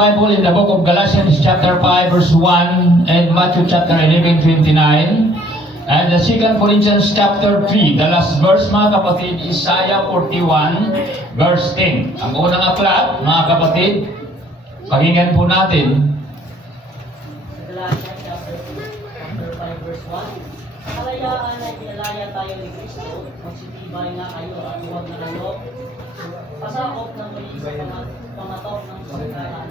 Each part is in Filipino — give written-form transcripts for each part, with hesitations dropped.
Bible in the book of Galatians chapter 5 verse 1 and Matthew chapter 11:29. And the 2 Corinthians chapter 3, the last verse mga kapatid, Isaiah 41 verse 10. Ang unang aklat mga kapatid, pakinggan po natin. Galatians chapter 5 verse 1. Sa kalayaan ay pinalaya tayo ni Kristo, magsitibay nga kayo at huwag na kayo pasakop ng mali sa pamatok ng pagkakaan.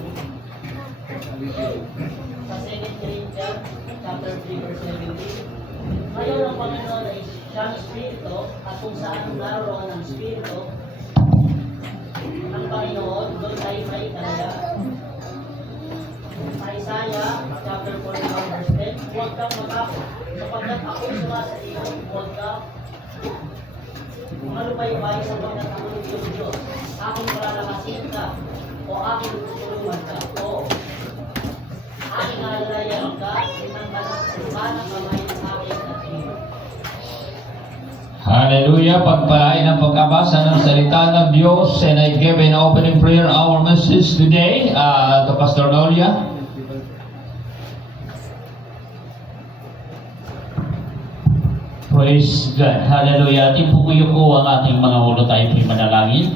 Sa 2 Corinthians chapter 3 verse 17. Ngayon ang Panginoon ay siyang Espiritu, at kung saan naroon ang Espiritu ng Panginoon, doon tayo may kalayaan. Sa Isaiah chapter 41 verse 10, huwag kang matakot, sapagkat ako'y suma sa iyo, huwag ka malupaybay sapagkat ako'y iyong Diyos. Aking palalakasin ka, o aking tutulungan ka, o aking alalayan ka, sinang kamay ng aking katino. Hallelujah, pagpalain ang pagkabasa ng salita ng Diyos. And I give an opening prayer our message today to Pastor Nolia. Praise God. Hallelujah. Tipukuyo ko ang ating mga ulo, tayo po'y manalangin.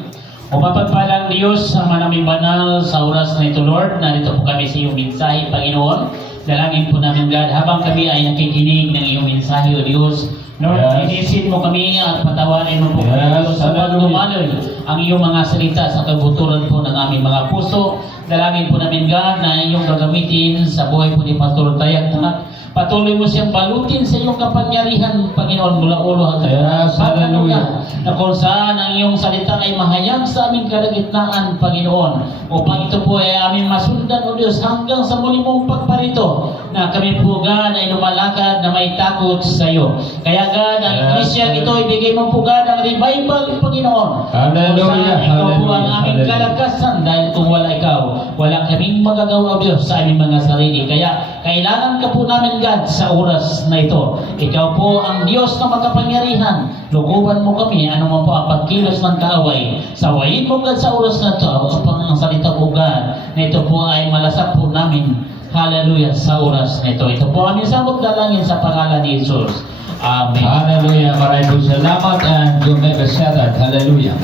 O mapagpalang Diyos ang manaming banal sa oras na ito, Lord. Narito po kami sa iyong mensahe, Panginoon. Dalangin po namin, God, habang kami ay nakikinig ng iyong mensahe, O Diyos. Lord, inisin mo kami at patawarin mo po kami, Diyos, sa pagdumaloy ang iyong mga salita sa kabuturan po ng aming mga puso. Dalangin po namin, God, na iyong gagamitin sa buhay po ni Pastor Tayagta. Patuloy mo siyang balutin sa iyong kapangyarihan, Panginoon, mula ulo hanggang hallelujah. Na kung saan ang iyong salita ay mahayag sa aming kalagitnaan, Panginoon, upang ito po ay aming masundan, O Diyos, hanggang sa muli mong pagparito, na kami po, God, ay lumalakad na may takot sa iyo. Kaya, God, ang iglesia ito, ibigay mo po, God, ang revival, Panginoon. Hallelujah. Ikaw po ang aming kalakasan, dahil kung wala ikaw, wala kaming magagawa, O Diyos, sa aming mga sarili. Kaya, kailangan ka po namin, God, sa oras na ito. Ikaw po ang Diyos na makapangyarihan. Lukuban mo kami, ano man po ang pagkilos ng kaaway. Sawayin mo, God, sa oras na ito, upang ang salita po, God, na ito po ay malasap po namin. Hallelujah, sa oras na ito. Ito po aming samot dalangin sa pangalan ni Jesus. Amen. Hallelujah. Maraming salamat, and you may be seated. Hallelujah.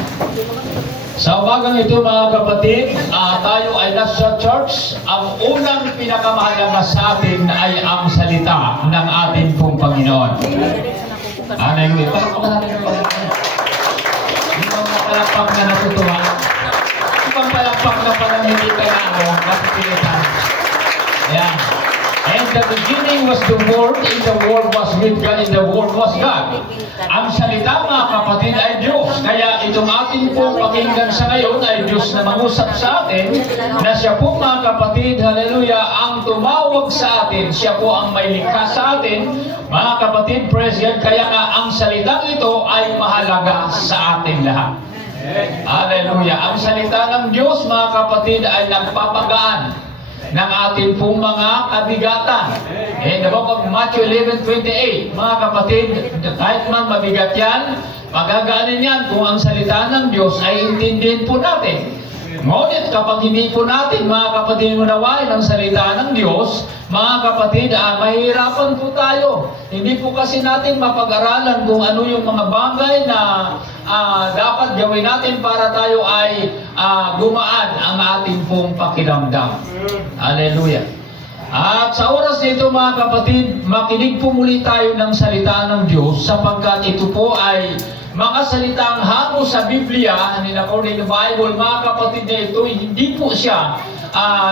Sa umagang ito mga kapatid, tayo ay nasa church. Ang unang pinakamahalaga sa atin ay ang salita ng ating pong Panginoon. Hallelujah. Ibang palakpak na natutuwa. Ibang palakpak na panamili ka na ako, kapitilitan. Ayan. And the beginning was the Word, and the Word was with God, and the Word was God. Ang salita mga kapatid ay Diyos. Kaya itong ating pong pakinggan sa ngayon ay Diyos na mangusap sa atin, na siya po mga kapatid, hallelujah, ang tumawag sa atin. Siya po ang may likha sa atin. Mga kapatid, praise God. Kaya nga ang salitang ito ay mahalaga sa ating lahat. Hallelujah. Ang salita ng Diyos mga kapatid ay nagpapagaan ng ating pong mga kabigatan. In the book of Matthew 11:28, mga kapatid, kahit man mabigat yan, magagaanin yan kung ang salita ng Diyos ay intindihin po natin. Ngunit kapag hindi po natin, mga kapatid, unawain ang salita ng Diyos, mga kapatid, mahihirapan po tayo. Hindi po kasi natin mapag-aralan kung ano yung mga bagay na dapat gawin natin para tayo ay gumaan ang ating pong pakiramdam. Hallelujah. At sa oras nito mga kapatid, makinig po muli tayo ng salita ng Diyos, sapagkat ito po ay mga salitang hango sa Biblia, and according to the Bible, mga kapatid, na ito, hindi po siya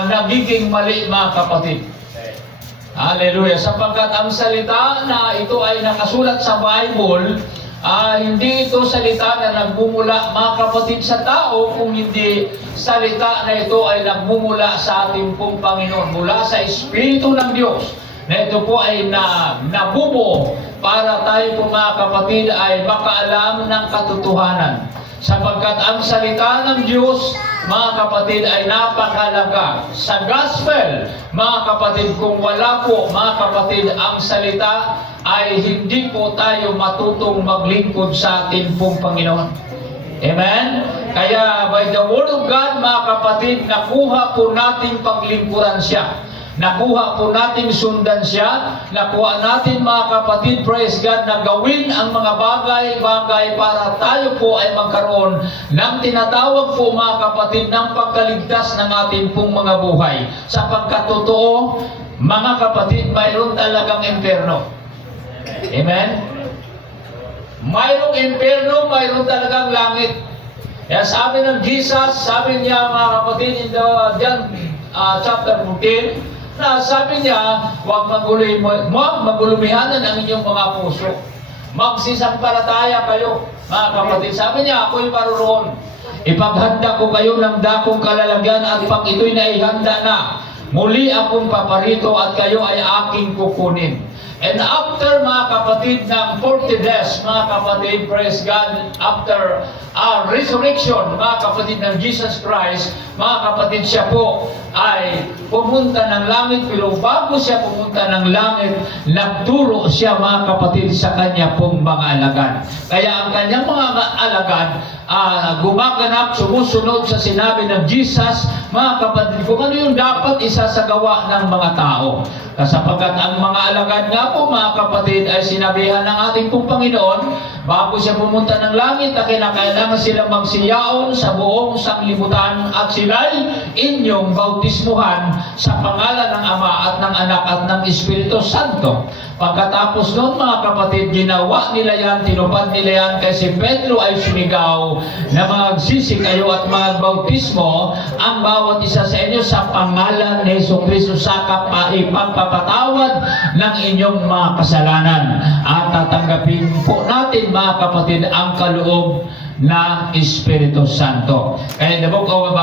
nagiging mali, mga kapatid. Hallelujah. Sapagkat ang salita na ito ay nakasulat sa Bible, hindi ito salita na nagmumula, mga kapatid, sa tao, kung hindi salita na ito ay nagmumula sa ating pong Panginoon, mula sa Espiritu ng Diyos, na ito po ay nabubuo para tayo po mga kapatid ay makaalam ng katotohanan. Sapagkat ang salita ng Diyos, mga kapatid, ay napakahalaga. Sa gospel, mga kapatid, kung wala po, mga kapatid, ang salita, ay hindi po tayo matutong maglingkod sa ating pong Panginoon. Amen? Kaya by the Word of God, mga kapatid, nakuha po natin paglingkuran siya. Nakuha po natin sundan siya. Nakuha natin, mga kapatid, praise God, na gawin ang mga bagay-bagay para tayo po ay magkaroon ng tinatawag po, mga kapatid, ng pagkaligtas ng ating pong mga buhay. Sapagkat totoo, mga kapatid, mayroon talagang impyerno. Amen? Mayroong impyerno, mayroon talagang langit. Kaya sabi ng Jesus, sabi niya, mga kapatid, in the John chapter 14, na sabi niya, huwag magulumihanan ang inyong mga puso. Magsisampalataya kayo, mga kapatid. Sabi niya, ako'y paroroon. Ipaghanda ko kayo ng dakong kalalagyan at pag ito'y naihanda na, muli akong paparito at kayo ay aking kukunin. And after, mga kapatid, ng 40 days, mga kapatid, praise God, after resurrection, mga kapatid ng Jesus Christ, mga kapatid, siya po ay pumunta ng langit, pero bago siya pumunta ng langit, nagturo siya, mga kapatid, sa kanya pong mga alagad. Kaya ang kanyang mga alagad, gumaganap, sumusunod sa sinabi ng Jesus, mga kapatid, kung ano yung dapat isasagawa ng mga tao. Sapagkat ang mga alagad nga po, mga kapatid, ay sinabihan ng ating pong Panginoon, bago siya pumunta ng langit, na kinakailangan silang magsiyaon sa buong sanglibutan at sila'y inyong bautismuhan sa pangalan ng Ama at ng Anak at ng Espiritu Santo. Pagkatapos noon, mga kapatid, ginawa nila yan, tinupad nila yan, kasi Pedro ay sumigaw na magsisi kayo at magbautismo ang bawat isa sa inyo sa pangalan ni Jesucristo sa ipagpapatawad ng inyong mga kasalanan. At tatanggapin po natin, mga kapatid, ang kaloob na Espiritu Santo. Kaya in the book of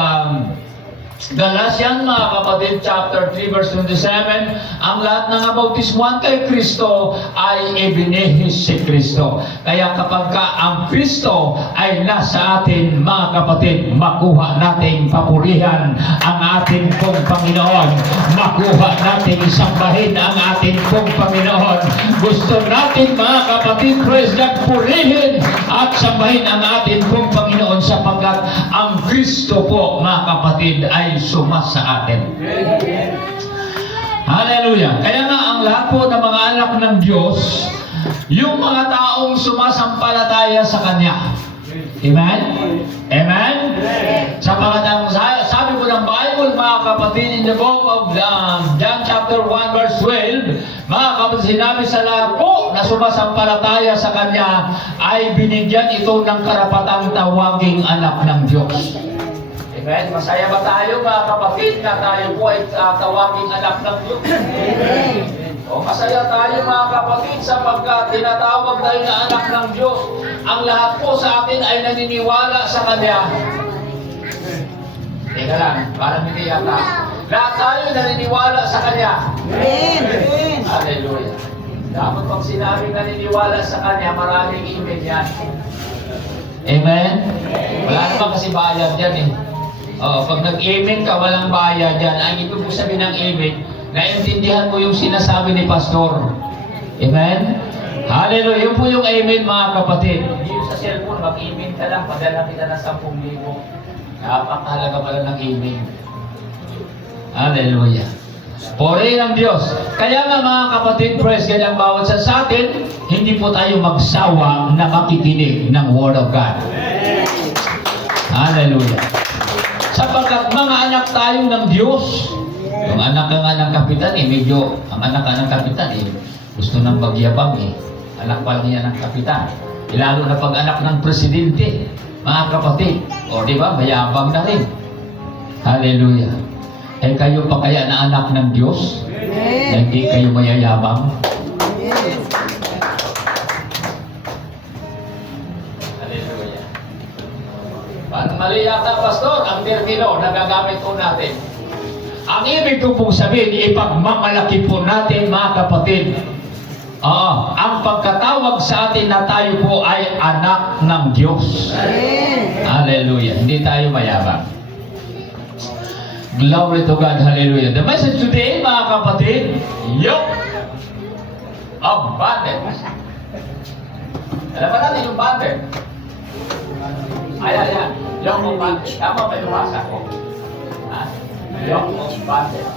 Galatians, mga kapatid, chapter 3, verse 27, ang lahat ng bautismuhan kay Kristo ay ibinihis si Kristo. Kaya kapag ang Kristo ay nasa atin, mga kapatid, makuha nating papurihan ang ating pong Panginoon. Makuha nating sambahin ang ating pong Panginoon. Gusto natin, mga kapatid, praise God, purihin at sambahin ang ating pong Panginoon sapagkat ang Kristo po, mga kapatid, ay sumas sa atin. Hallelujah. Kaya nga ang lahat po ng mga anak ng Diyos, yung mga taong sumasampalataya sa Kanya. Amen? Amen? Sapagkat ang sabi po ng Bible, mga kapatid, in the book of John chapter 1 verse 12, mga kapatid, sinabi sa lahat po na sumasampalataya sa Kanya ay binigyan ito ng karapatang tawaging anak ng Diyos. Amen? Masaya ba tayo, mga kapatid, na tayo po ay tawaging anak ng Diyos? O masaya tayo, mga kapatid, sapagkat tinatawag tayo na anak ng Diyos. Ang lahat po sa atin ay naniniwala sa Kanya. Teka lang, parang hindi yata. Lahat tayo naniniwala sa Kanya. Amen. Hallelujah. Dapat pag sinabi naniniwala sa Kanya, maraming email yan. Amen? Wala naman kasi bayad yan eh. Pag nag-amen ka, walang bayad yan. Ang ibig mo sabihin ng amen, naintindihan mo yung sinasabi ni Pastor. Amen? Hallelujah. Yun po yung amen, mga kapatid. Hindi yung sa cellphone, mag-amen ka lang, padala kita ng 10,000. Napakahalaga pala ng amen. Hallelujah. Puri ng Diyos. Kaya nga, mga kapatid, praise God, ang bawat sa atin, hindi po tayo magsawa na makikinig ng Word of God. Hallelujah. Sapagkat mga anak tayo ng Diyos. Yung anak nga ng kapitan medyo, ang anak ng kapitan gusto nang magyabang anak pa lang yan ng kapitan. Lalo na pag anak ng presidente, mga kapatid. O di ba, mayabang na rin. Hallelujah. Kayo pa kaya na anak ng Diyos? Na hindi kayo mayayabang? Mali yata, Pastor, ang termino na gagamit po natin. Ang ibig ko pong sabihin, ipagmamalaki po natin, mga kapatid. Ang pagkatawag sa atin na tayo po ay anak ng Diyos. Hallelujah. Hindi tayo mayabang. Glory to God. Hallelujah. The message today, mga kapatid, yoke of bondage. Alam ba natin yung bondage? Ayan. Yoke of bondage. Tama ba yung basa ko? Ha? Yoke of bondage.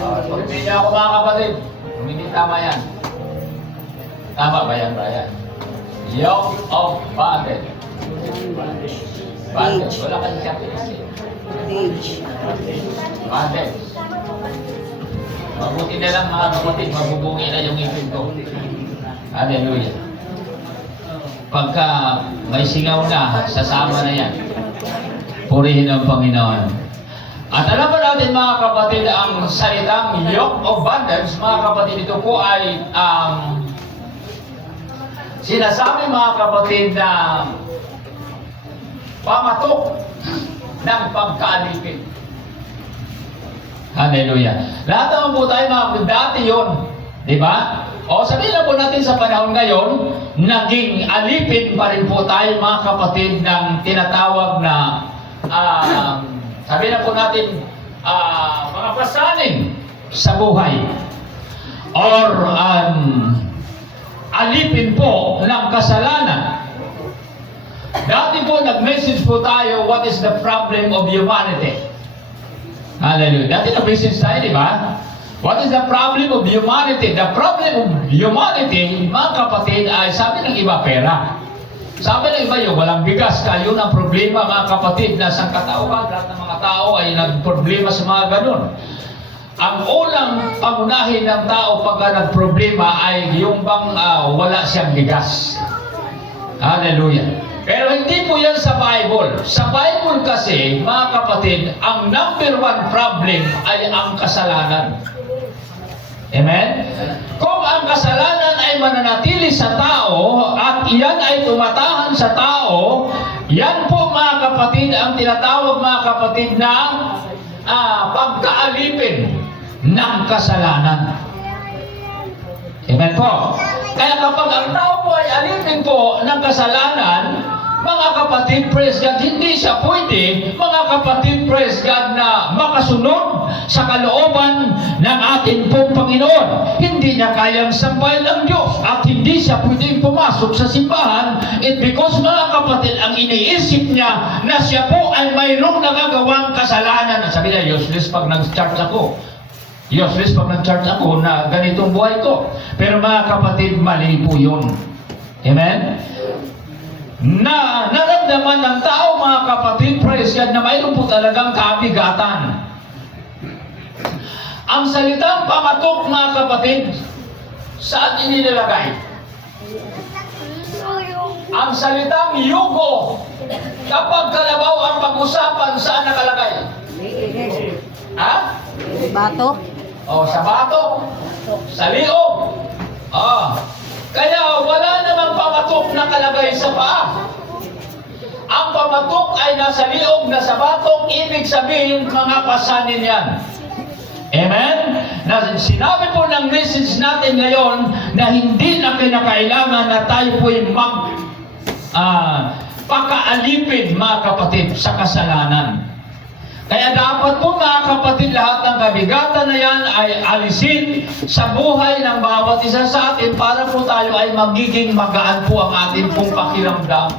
Pag hindi niya ako mga kapatid, kung hindi tama yan. Tama ba yan, Brian? Yoke of bondage. Bondage. Wala kasi siya pinisi. Bondage. Mabuti na lang mga kapatid, mabubungi na yung ipin ko. Hallelujah. Pagka may singaw na, sasama na yan. Purihin ang Panginoon. At alam mo natin mga kapatid, ang salitang yoke of bondage, mga kapatid, ito po ay sinasabi mga kapatid na pamatok ng pagkaalipin. Hallelujah. Lahat naman po tayo mga dati yun. Di ba? O sabihin na po natin sa panahon ngayon, naging alipin pa rin po tayo mga kapatid ng tinatawag na sabihin na po natin mga pasanin sa buhay. Or alipin po ng kasalanan. Dati po nag-message po tayo, what is the problem of humanity? Hallelujah. Dati nag-message tayo, di ba? What is the problem of humanity? The problem of humanity, mga kapatid, ay sabi ng iba pera. Sabi ng iba yung walang bigas. Yun ang problema mga kapatid na sa katauhan. Lahat ng mga tao ay nagproblema sa mga ganun. Ang unang pangunahin ng tao pagka nagproblema ay yung bang wala siyang bigas. Hallelujah. Pero hindi po yan sa Bible. Sa Bible kasi, mga kapatid, ang number one problem ay ang kasalanan. Amen? Kung ang kasalanan ay mananatili sa tao at iyan ay tumatahan sa tao, yan po mga kapatid ang tinatawag mga kapatid na pagkaalipin ng kasalanan. Amen po? Kaya kapag ang tao po ay alipin po ng kasalanan, mga kapatid, praise God, hindi siya pwede, mga kapatid, praise God, na makasunod sa kalooban ng ating pong Panginoon. Hindi niya kayang sambahin ang Diyos at hindi siya pwedeng pumasok sa simbahan. It because, mga kapatid, ang iniisip niya na siya po ay mayroong nagagawang kasalanan. Sabi niya, useless pag nag-church ako. Useless pag nag-church ako na ganitong buhay ko. Pero mga kapatid, mali po yun. Amen? Na naramdaman ng tao mga kapatid, praise God, na mayroon po talagang kabigatan. Ang salitang pamatok mga kapatid, saan inilalagay? Ang salitang yugo, kapag kalabaw ang pag-usapan, saan nakalagay? Ha? Bato? O, sa bato? Sa liog? Kaya wala namang pamatok na kalagay sa paa. Ang pamatok ay nasa liog, nasa batok, ibig sabihin mga pasanin yan. Amen? Na sinabi po ng message natin ngayon na hindi na kinakailangan na tayo po'y pakaalipin mga kapatid sa kasalanan. Kaya dapat po mga kapatid, lahat ng kabigatan na yan ay alisin sa buhay ng bawat isa sa atin para po tayo ay magiging magaan po ang ating pong pakiramdam.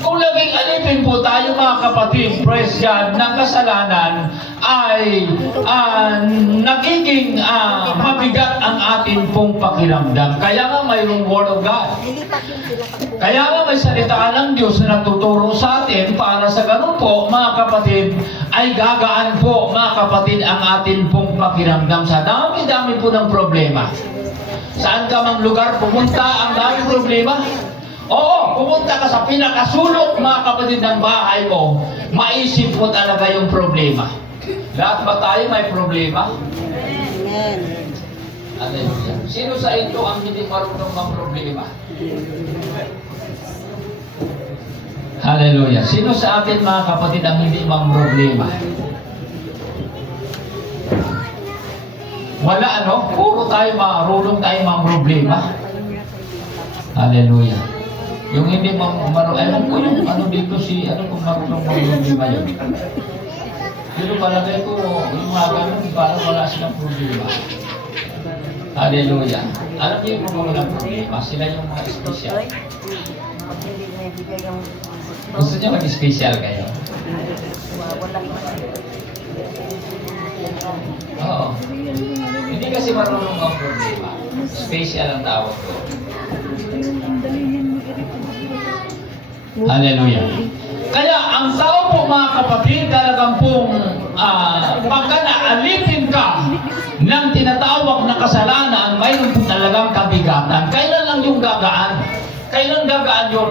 Kung laging alipin po tayo mga kapatid, praise God, ng kasalanan ay nagiging mabigat ang ating pong pakiramdam. Kaya nga mayroong Word of God. Kaya nga may salita ng Diyos na nagtuturo sa atin para sa ganun po, mga kapatid, ay gagaan po, mga kapatid, ang ating pong pakiramdam sa dami-dami po ng problema. Saan ka mang lugar pumunta, ang daming problema. Oo, pumunta ka sa pinakasulok, mga kapatid, ng bahay mo, maisip mo talaga yung problema. Lahat ba tayo may problema? Amen. Hallelujah. Sino sa inyo ang hindi marunong ng problema? Hallelujah. Sino sa atin mga kapatid ang hindi mang problema? Wala puro tayo marunong tayo mang problema. Hallelujah. Yung hindi marunong, alam ko yung dito kung marunong problema yun. Pero palagay ko, yung mga ganun, parang wala silang problema. Hallelujah. Alam niyo yung mga walang problema, sila yung mga espesyal. Gusto niyo mag-special kayo? Oo. Hindi kasi marunong ang problema. Special ang tawag ko. Hallelujah. Kaya ang tao po mga kapatid, talagang pong pagka naalitin ka ng tinatawag na kasalanan, mayroon po talagang kabigatan. Kailan lang yung gagaan? Kailan gagaan yun?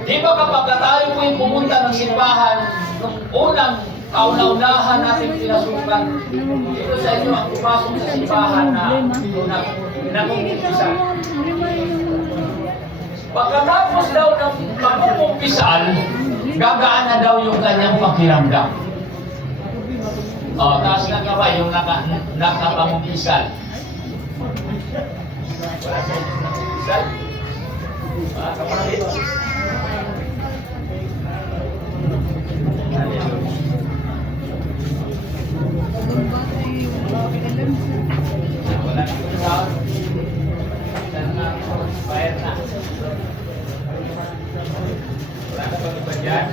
Di ba kapag tayo po yung pumunta ng simbahan, nung unang kauna-unahan natin pinasukan, dito sa inyo ang pumasok sa simbahan na nangungumpisan. Pagkatapos daw ng pangungumpisan, gagaan na daw yung kanyang pakiramdam. Taas na kamay yung nakapangumpisan. Wala sa inyo nakapangumpisan? Mga kapatid. Wala na sound. Bayar na. Wala na bang iba dyan?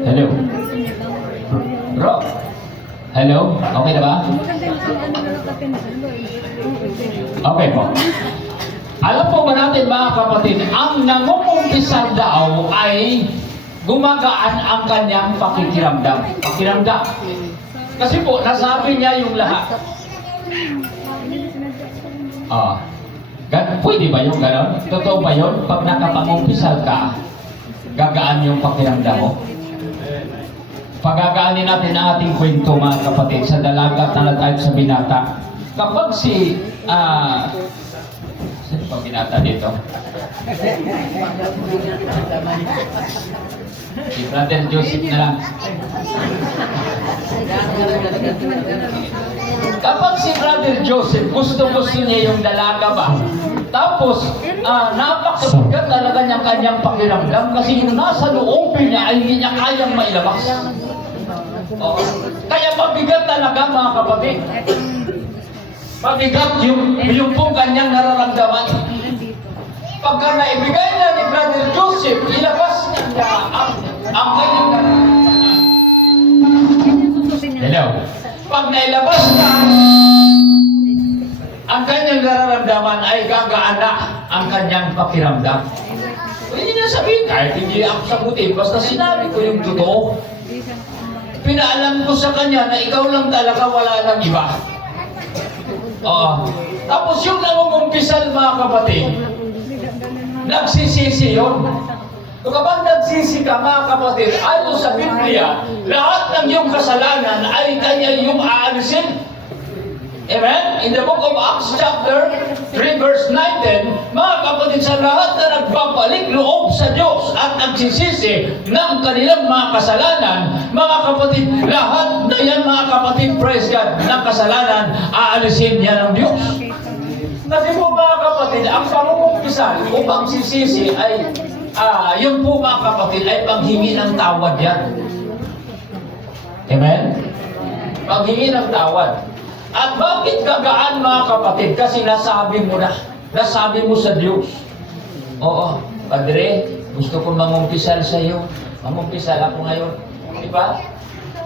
Hello. Bro. Hello. Okay na ba? Okay po. Alam po ba natin mga kapatid, ang nangungumpisan daw ay gumagaan ang kanyang pakikiramdam. Kasi po, nasabi niya yung lahat. Pwede ba yung gano'n? Totoo ba yun? Pag nakapangumpisal ka, gagaan yung pakiramdam mo? Pagagaanin natin ang ating kwento mga kapatid sa dalaga at tayo sa binata. Kapag si sino pa binata dito? Si Brother Joseph na lang. Kapag si Brother Joseph gusto niya yung dalaga ba? Tapos, napakabigat talaga niya kanyang pakiramdam kasi yung nasa loob niya ay hindi niya kayang mailabas. Kaya mabigat talaga mga kapatid. Mabigat yung pong kanyang nararamdaman. Pagka naibigay na ni Brother Joseph, ilabas niya ang kanyang nararamdaman. Hello? Pag nailabas na ang kanyang nararamdaman ay gagaan na ang kanyang pakiramdam. Hindi na sabihin, kahit hindi ako sagutin, basta sinabi ko yung totoo. Pinaalam ko sa kanya na ikaw lang talaga, wala nang iba. Tapos yung nangungumpisal mga kapatid, nagsisisi yun. So kapag nagsisi ka mga kapatid, ayon sa Biblia, lahat ng iyong kasalanan ay kanya yung aalisin. Amen? In the book of Acts chapter 3 verse 19, mga kapatid, sa lahat na nagbabalik loob sa Diyos at nagsisisi ng kanilang mga kasalanan, mga kapatid, lahat na yan mga kapatid, praise God, ng kasalanan, aalisin niya ng Diyos. Kasi po mga kapatid, ang pangungumpisan o pagsisisi ay, yun po mga kapatid, ay paghingi ng tawad yan. Amen? Paghingi ng tawad. At bakit gagaan mga kapatid? Kasi nasabi mo na. Nasabi mo sa Diyos. Oo, Padre, gusto kong mangumpisal sa iyo. Mangumpisal ako ngayon. Di ba?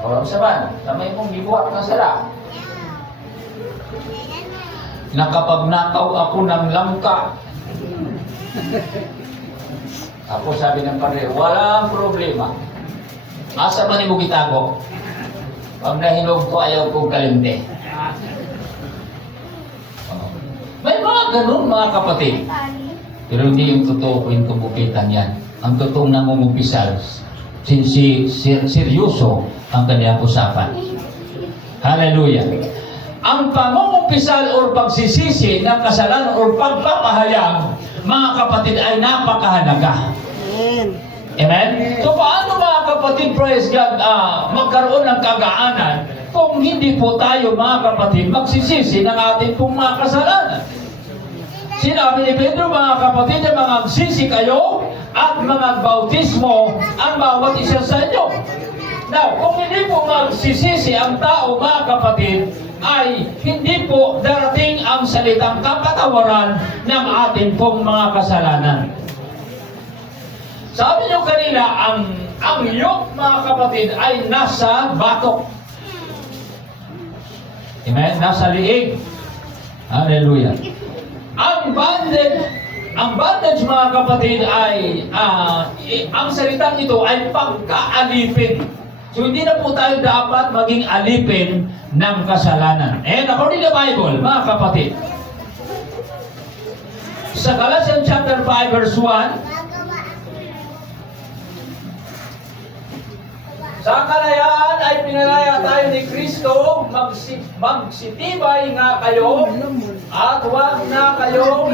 O, saban, kamay mong gibuhat ng sala. Nakapagnakaw ako ng langka. Ako sabi ng Padre, walang problema. Asa man mo gitago? Pag nahinog ko, ayaw kong kalinte. May mga ganun mga kapatid. Pero hindi yung totoo kwento bukitan yan. Ang totoong nangungumpisal, seryoso ang kanyang usapan. Hallelujah. Ang pangungumpisal o pagsisisi ng kasalanan o pagpapahayag, mga kapatid, ay napakahalaga. Amen? So paano mga kapatid, praise God, magkaroon ng kagaanan kung hindi po tayo mga kapatid magsisisi ng ating pong mga kasalanan? Sinabi ni Pedro, mga kapatid, na magsisi kayo at magbautismo ang bawat isa sa inyo. Now, kung hindi po magsisisi ang tao, mga kapatid, ay hindi po darating ang salitang kapatawaran ng ating pong mga kasalanan. Sabi niyo kanina, ang yoke, mga kapatid, ay nasa batok. Amen? Nasa liig. Hallelujah. Ang bondage, mga kapatid, ay ang salitang ito ay pagkaalipin. So hindi na po tayo dapat maging alipin ng kasalanan. And according to the Bible, mga kapatid, sa Galatians chapter 5 verse 1, sa kalayaan ay pinalaya tayo ni Kristo, magsitibay nga kayo at huwag na kayo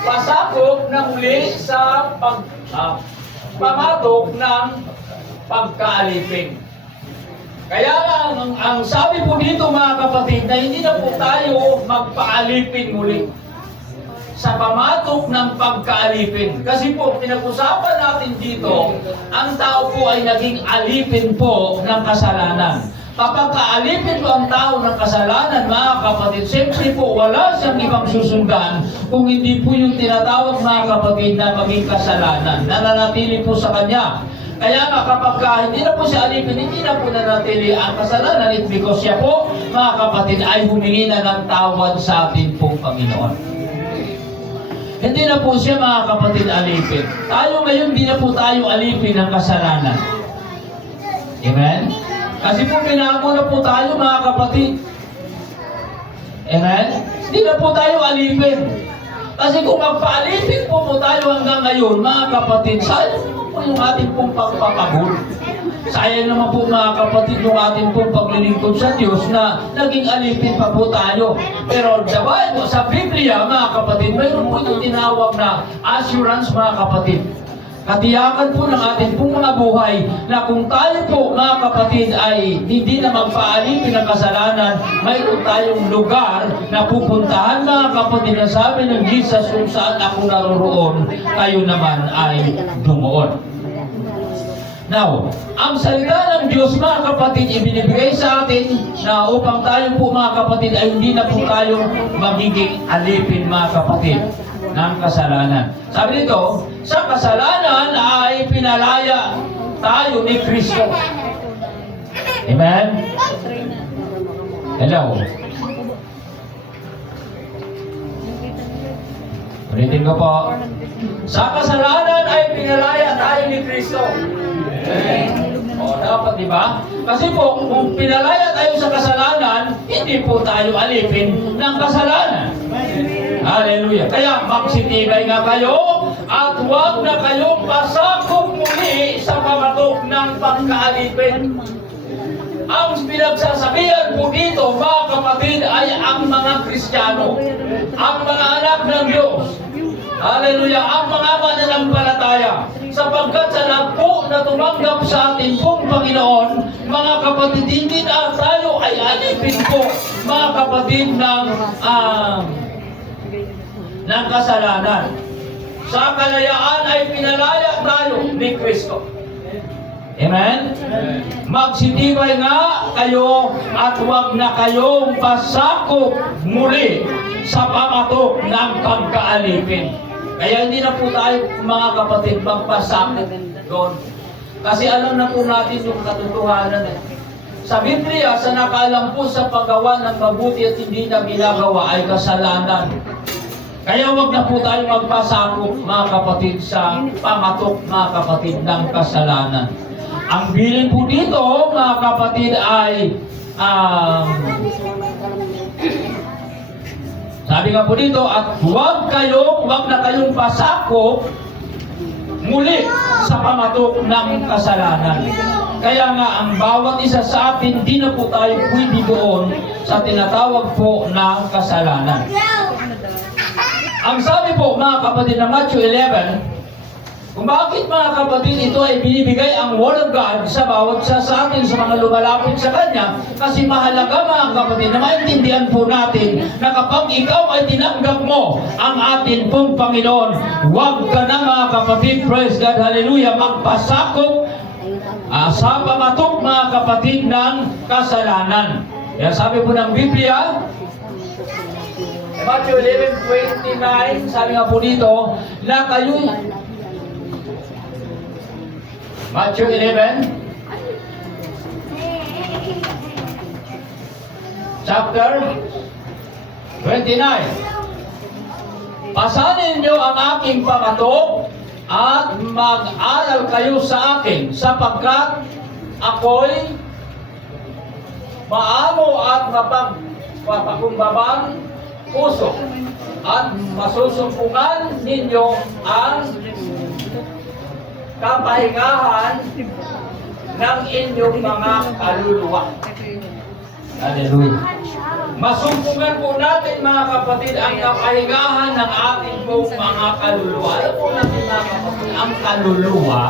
pasakop na muli sa pamatok ng pagkaalipin. Kaya ang sabi po dito, mga kapatid, na hindi na po tayo magpaalipin muli sa pamatok ng pagkaalipin. Kasi po, pinag-usapan natin dito, ang tao po ay naging alipin po ng kasalanan. Kapag kaalipin po ang tao ng kasalanan, mga kapatid, siyempre po wala siyang ibang susundan kung hindi po yung tinatawag, mga kapatid, na maging kasalanan. Nananatili po sa kanya. Kaya nga kapag hindi na po siya alipin, hindi na po nanatili ang kasalanan. It's because siya po, mga kapatid, ay humingi na ng tawad sa ating pong Panginoon. Hindi na po siya, mga kapatid, alipin. Tayo ngayon, hindi na po tayo alipin ng kasalanan. Amen? Kasi po, pinago na po tayo, mga kapatid. Amen? Hindi na po tayo alipin. Kasi kung magpaalipin po tayo hanggang ngayon, mga kapatid, sayang po yung ating pong pagpapagod. Sayang naman po, mga kapatid, yung ating pong paglilingkod sa Diyos na naging alipin pa po tayo. Pero sa Biblia, mga kapatid, mayroon po yung tinawag na assurance, mga kapatid. Katiyakan po ng ating pong mga buhay na kung tayo po, mga kapatid, ay hindi na magpaalipin ng kasalanan, mayroon tayong lugar na pupuntahan, mga kapatid, na sabi ng Jesus, kung saan ako naroroon, kayo naman ay dumuon. Now, ang salita ng Diyos, mga kapatid, ibinibigay sa atin na upang tayo po, mga kapatid, ay hindi na po tayo magiging alipin, mga kapatid, ng kasalanan. Sabi nito, sa kasalanan ay pinalaya tayo ni Kristo. Amen? Hello? Ulitin ko po. Sa kasalanan ay pinalaya tayo ni Kristo. O, dapat, di ba? Kasi po, kung pinalaya tayo sa kasalanan, hindi po tayo alipin ng kasalanan. Hallelujah. Kaya magsitibay nga kayo at huwag na kayong pasakop muli sa pamatok ng pagkaalipin. Ang pinagsasabihan po dito, mga kapatid, ay ang mga Kristiyano, ang mga anak ng Diyos. Hallelujah! Ang mga mananampalataya. Sapagkat sa lahat po na tumanggap sa ating pong Panginoon, mga kapatid, hindi na tayo ay alipin po, mga kapatid, ng kasalanan. Sa kalayaan ay pinalaya tayo ni Kristo. Amen? Magsitibay nga kayo at huwag na kayong pasakop muli sa pamatok ng pagkaalipin. Kaya hindi na po tayo, mga kapatid, magpasakop doon. Kasi alam na po natin yung katotohanan. Sa Biblia, sa nakaalam po sa paggawa ng mabuti at hindi na ginagawa ay kasalanan. Kaya wag na po tayo magpasakop, mga kapatid, sa pamatok, mga kapatid, ng kasalanan. Ang bilin po dito, mga kapatid, ay sabi nga po dito, at huwag na kayong pasakop muli sa pamatok ng kasalanan. Kaya nga, ang bawat isa sa atin, di na po tayo pwede doon sa tinatawag po na kasalanan. Ang sabi po, mga kapatid, na Matthew 11, Kung bakit mga kapatid ito ay binibigay ang Word of God sa bawat sa atin, sa mga lumalapit sa Kanya, kasi mahalaga mga kapatid na maintindihan po natin na kapag ikaw ay tinanggap mo ang atin pong Panginoon, huwag ka na mga kapatid, praise God, hallelujah, magpasakop sa pamatok mga kapatid ng kasalanan. Kaya sabi po ng Biblia, Matthew 11:29, sabi nga po dito, na kayo, Matthew 11, chapter 29. Pasanin niyo ang aking pamatok at mag-aral kayo sa akin, sapagkat ako'y maamo at mapakumbabang puso, at masusumpungan ninyo ang kapahingahan ng inyong mga kaluluwa. Hallelujah. Masumpungan po natin mga kapatid ang kapahingahan ng ating pong mga kaluluwa. Alam po natin mga kapatid, ang kaluluwa,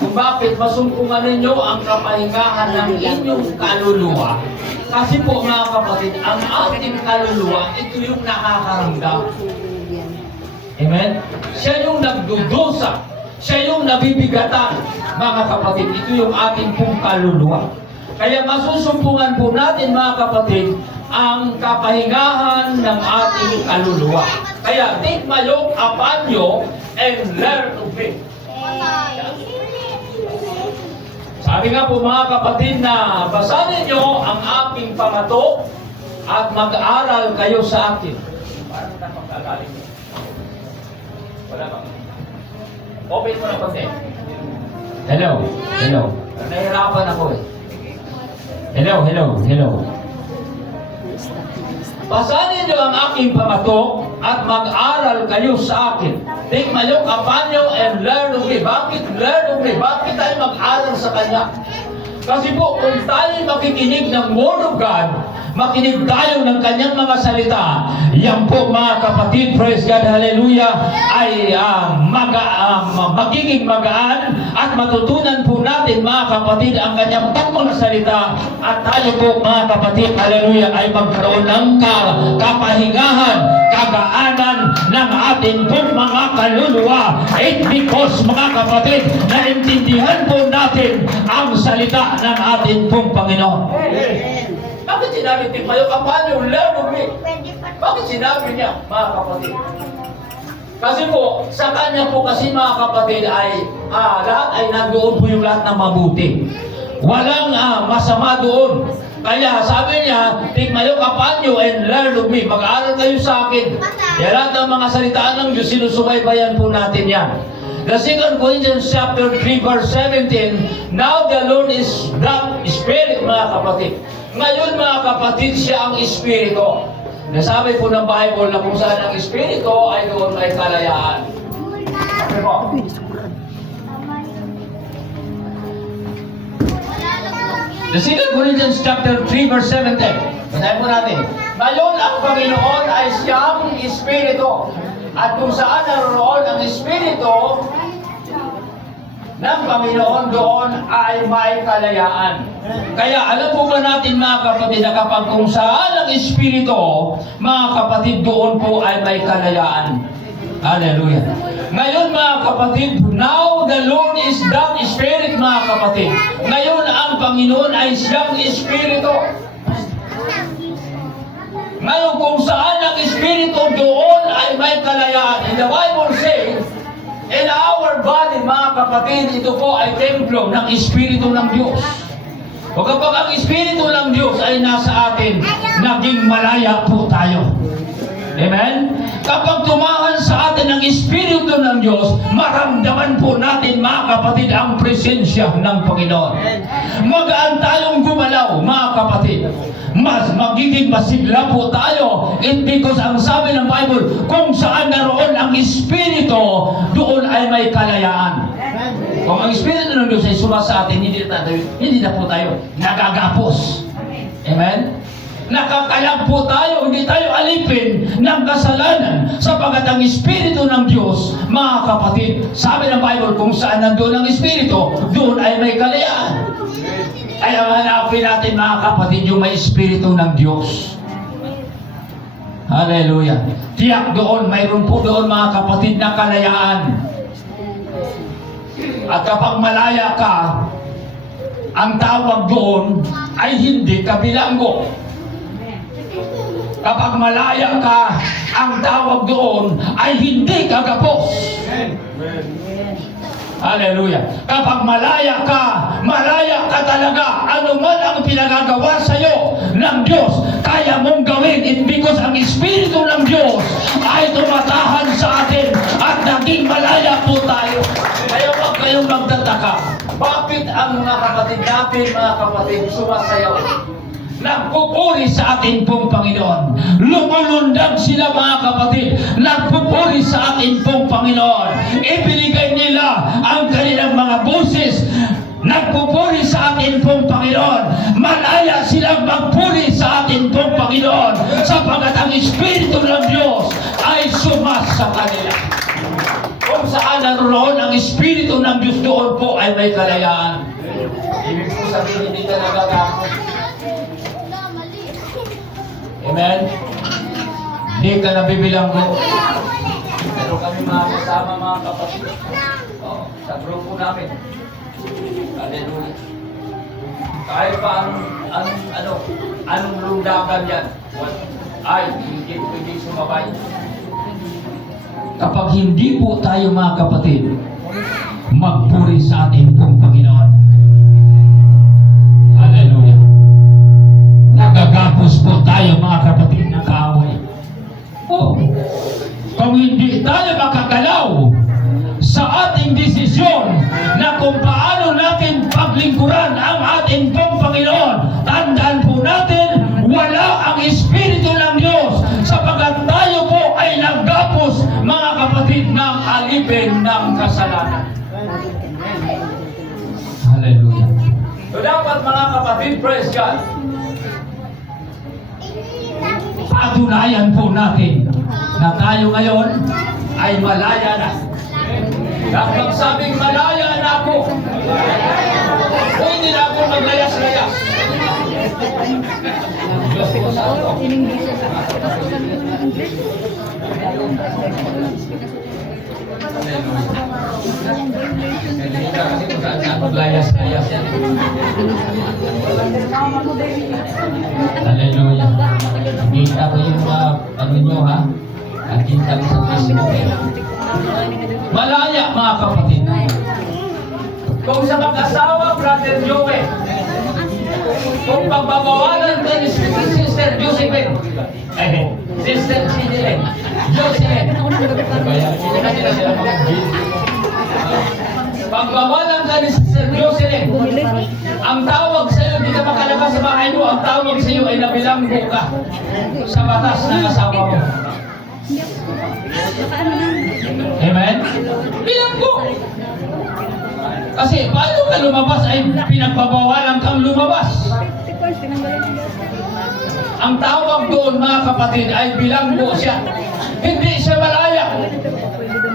kung bakit masumpungan ninyo ang kapahingahan ng inyong kaluluwa. Kasi po mga kapatid, ang ating kaluluwa, ito yung nakakaramdam. Amen? Siya yung nagdudusa. Siya yung nabibigatan. Mga kapatid, ito yung ating pong kaluluwa. Kaya masusumpungan po natin mga kapatid ang kapahingahan ng ating kaluluwa. Kaya take my yoke upon you and learn of me. Sabi nga po mga kapatid na basahin nyo ang aking pamatok at mag-aral kayo sa akin. Parang napagkagaling. Wala ba? Open mo na konti. Hello. Hello. Nahihirapan ako eh. Hello. Basahin niyo ang aking pamatok at mag-aral kayo sa akin. Take my yoke upon you and learn of me. Bakit learn of me? Bakit tayo mag-aral sa Kanya? Kasi po, kung tayo makikinig ng Word of God, makinig tayo ng Kanyang mga salita, yan po mga kapatid, praise God, hallelujah, ay magiging magaan at matutunan po natin mga kapatid ang Kanyang mga salita at tayo po mga kapatid, hallelujah, ay magkaroon ng kapahingahan, kagaanan ng ating pong mga kaluluwa. It's because mga kapatid, naintindihan po natin ang salita ng ating pong Panginoon. Bakit sinabi tayo, kapano learn of me? Bakit sinabi niya, mga kapatid? Kasi po, sa Kanya po kasi mga kapatid ay lahat ay nandoon po yung lahat ng mabuti. Walang masama doon. Kaya sabi niya, take my yoke upon you and learn of me. Mag-aaral kayo sa akin. Kaya lahat ng mga salitaan ng Diyos, sinusubaybayan po natin yan. The 2 Corinthians chapter 3 verse 17, now the Lord is the Spirit, mga kapatid. Ngayon mga kapatid, siya ang Espiritu. Nasabi po ng Bible na kung saan ang Espiritu ay doon may kalayaan. Sabi mo? The 2 Corinthians chapter 3 verse 17. Basahin po natin. Ngayon ang Panginoon ay siyang Espiritu. At kung saan naroon ang Espiritu ng Panginoon, doon ay may kalayaan. Kaya alam po ba natin mga kapatid na kapag kung saan ang Espiritu, mga kapatid, doon po ay may kalayaan. Hallelujah. Ngayon mga kapatid, now the Lord is that Spirit, mga kapatid. Ngayon ang Panginoon ay siyang Espiritu. Ngayon kung saan ang Espiritu, doon ay may kalayaan. And the Bible says, in our body, mga kapatid, ito po ay templo ng Espiritu ng Diyos. O kapag ang Espiritu ng Diyos ay nasa atin, naging malaya po tayo. Amen? Kapag tumahan sa atin ang Espiritu ng Diyos, maramdaman po natin, mga kapatid, ang presensya ng Panginoon. Magaan tayong gumalaw, mga kapatid. Mas magiging masigla po tayo. Because ang sabi ng Bible, kung saan naroon ang Espiritu, doon ay may kalayaan. Kung ang Espiritu ng Diyos ay suma sa atin, hindi na po tayo nagagapos. Amen? Nakakalag po tayo, hindi tayo alipin ng kasalanan sapagkat ang Espiritu ng Diyos, mga kapatid, sabi ng Bible, kung saan nandun ang Espiritu, doon ay may kalayaan. Kaya hanapin natin, mga kapatid, yung may Espiritu ng Diyos. Hallelujah. Tiyak doon, mayroon po doon, mga kapatid, na kalayaan. At kapag malaya ka, ang tawag doon ay hindi ka bilanggo. Kapag malaya ka, ang tawag doon ay hindi ka gapos. Hallelujah. Kapag malaya ka talaga. Ano man ang pinagagawa sa iyo ng Diyos, kaya mong gawin. It because ang Espiritu ng Diyos ay tumatahan sa atin at naging malaya po tayo. Kaya huwag kayong magtataka. Bakit ang mga kapatid natin, mga kapatid, sumasayaw? Nagpupuri sa ating pong Panginoon. Lumulundag sila, mga kapatid. Nagpupuri sa ating pong Panginoon. Ibinigay nila ang kanilang mga boses. Nagpupuri sa ating pong Panginoon. Malaya silang magpuri sa ating pong Panginoon sapagkat ang Espiritu ng Diyos ay sumasa kanila. Kung saan naroon ang Espiritu ng Diyos, doon po ay may kalayaan. Ibig po sabihin, hindi ka nagagapos. Amen? Hindi ka nabibilang mo. Pero kami mga kasama, mga kapatid. Sa grupo namin. Hallelujah. Kahit pa anong lundagan yan, ay hindi sumabay. Kapag hindi po tayo, mga kapatid, magpuri sa ating pong Panginoon. Hallelujah. Nagagapos po tayo, mga kapatid, ng kaaway. Kung hindi tayo makagalaw sa ating desisyon na kung paano natin paglingkuran ang ating pong Panginoon, tandaan po natin, wala ang Espiritu ng Diyos sapagkat tayo po ay naggapos, mga kapatid, ng alipin ng kasalanan. Hallelujah. So dapat, mga kapatid, praise God, patunayan po natin na tayo ngayon ay malaya na. At magsabing malaya na ako. Hindi na ako maglayas-layas. Diyos ko sa ako. Maglayas-layas yan. Hallelujah. Kita ko yung ano nyo, ha? At kita ko sa Kristo. Malaya, mga kapatid. Kung sa mag-asawa, Brother Joey, kung pagbabawalan ka ni Sister Josephine, Sister Josephine, pagbawalan ka ni Sister Josephine, ang tawag sa iyo, hindi ka makalabas sa bahay mo, ang tawag sa iyo ay nabilanggo ka sa batas ng asawa mo. Amen? Bilanggo. Kasi paano ka lumabas ay pinagbabawalan kang lumabas. Ang tawag doon, mga kapatid, ay bilanggo siya. Hindi siya malaya.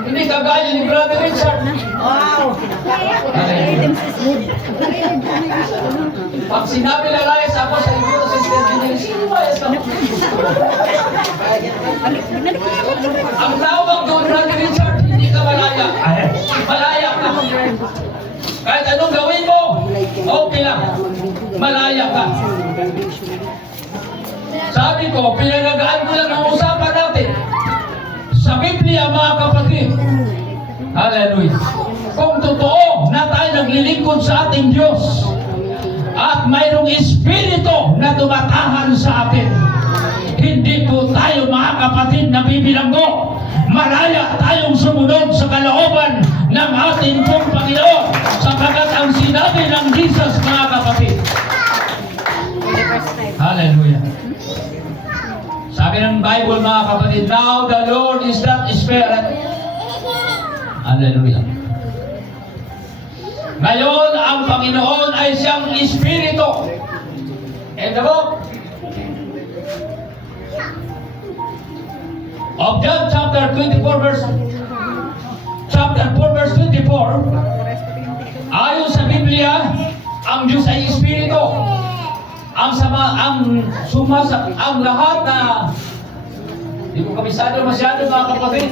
Hindi kagaya ni Brother Richard. Wow! Pag sinabi na layas ako sa libro, Sister Denise, sino layas ako? Ang tawag doon, Brother Richard, hindi ka malaya. Malaya ka. Kahit anong gawin mo, okay lang. Malaya ka. Sabi ko, pinagagaan ko lang ang usapan natin. Sa Biblia, mga kapatid. Hallelujah. Kung totoo na tayo naglilingkod sa ating Diyos at mayroong Espiritu na tumatahan sa atin, hindi po tayo, mga kapatid, nabibilanggo. Malaya tayong sumunod sa kalooban ng ating pong Panginoon sapagkat ang sinabi ng Jesus, mga kapatid. Hallelujah. Sabi ng Bible, mga kapatid, now the Lord is that Spirit. Hallelujah. Ngayon, ang Panginoon ay siyang Espiritu. And the book, of John chapter 4 verse 24, ayon sa Biblia, ang Diyos ay Espiritu. Ang lahat na hindi ko kabisado masyado mga kapatid.